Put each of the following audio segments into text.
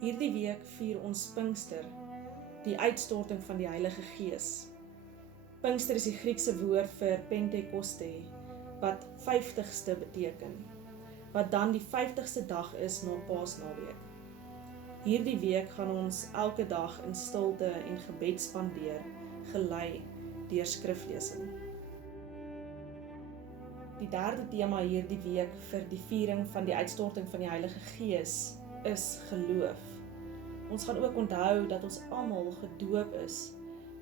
Hierdie week vier ons Pinkster, die uitstorting van die Heilige Gees. Pinkster is die Griekse woord vir Pentekoste, wat 50ste beteken, wat dan die 50ste dag is na Paasnaweek. Hierdie week gaan ons elke dag in stilte en gebed spandeer, gelei deur skriflesing. Die derde tema hierdie week vir die viering van die uitstorting van die Heilige Gees is geloof. Ons gaan ook onthou dat ons almal gedoop is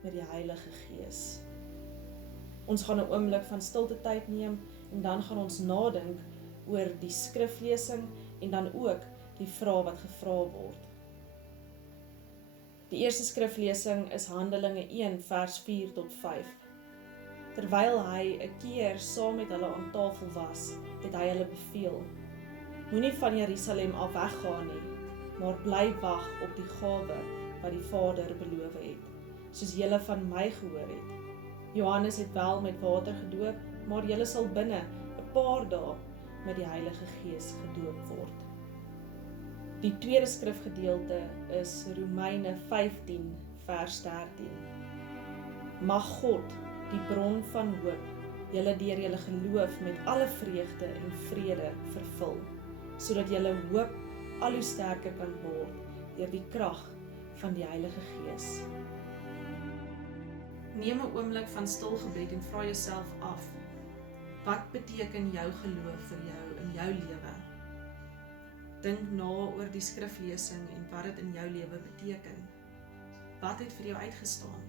met die Heilige Gees. Ons gaan 'n oomblik van stilte tyd neem en dan gaan ons nadink oor die skriflesing en dan ook die vrae wat gevra word. Die eerste skriflesing is Handelinge 1 vers 4 tot 5. Terwyl hy 'n keer saam met hulle aan tafel was, het hy hulle beveel: Moenie van Jerusalem af weggaan nie, maar bly wag op die gawe wat die Vader beloof het, soos julle van my gehoor het. Johannes het wel met water gedoop, maar julle sal binne 'n paar dae met die Heilige Gees gedoop word. Die tweede skrifgedeelte is Romeine 15 vers 13. Mag God, die bron van hoop, julle deur julle geloof met alle vreugde en vrede vervul, sodat julle hoop al hoe sterker kan word deur die krag van die Heilige Gees. Neem 'n oomblik van stil gebed en vra jouself af: wat beteken jou geloof vir jou in jou lewe? Dink na oor die skriflesing en wat dit in jou lewe beteken. Wat het vir jou uitgestaan?